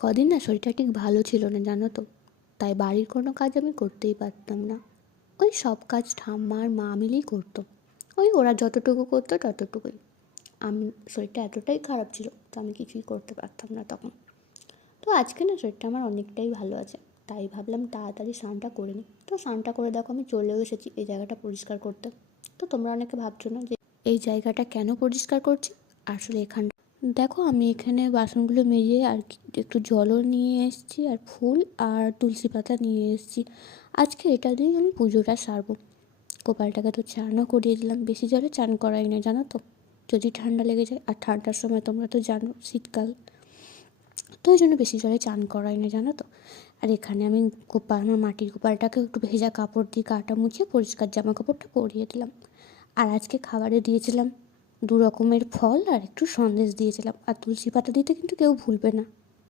কদিন না শরীরটা ঠিক ভালো ছিল না, জানো তো। তাই বাড়ির কোনো কাজ আমি করতেই পারতাম না। ওই সব কাজ ঠাম্মা আর মা মিলেই করতো। ওই ওরা যতটুকু করতো ততটুকুই। আমি, শরীরটা এতটাই খারাপ ছিল তো আমি কিছুই করতে পারতাম না তখন। তো আজকে না শরীরটা আমার অনেকটাই ভালো আছে। তাই ভাবলাম তাড়াতাড়ি স্নানটা করে নিই। তো স্নানটা করে দেখো আমি চলেও এসেছি এই জায়গাটা পরিষ্কার করতে। তো তোমরা অনেকে ভাবছ না যে এই জায়গাটা কেন পরিষ্কার করছি? আসলে এখানটা দেখো আমি এখানে বাসনগুলো মেজে আর একটু জলও নিয়ে এসেছি আর ফুল আর তুলসী পাতা নিয়ে এসেছি। আজকে এটা দিয়েই আমি পুজোটা সারবো। গোপালটাকে তো চানও করিয়ে দিলাম। বেশি জলে চান করাই না জানো তো? যদি ঠান্ডা লেগে যায়, আর ঠান্ডার সময় তোমরা তো জানো শীতকাল। তো ওই জন্য বেশি জলে চান করাই না জানো তো? আর এখানে আমি গোপাল আমার মাটির গোপালটাকে একটু ভেজা কাপড় দিয়ে কাটা মুছিয়ে পরিষ্কার জামা কাপড়টা পরিয়ে দিলাম। আর আজকে খাবারে দিয়েছিলাম দু রকমের ফল আর একটু সন্দেশ দিয়েছিলাম। আর তুলসী পাতা দিতে কিন্তু কেউ ভুলবে না।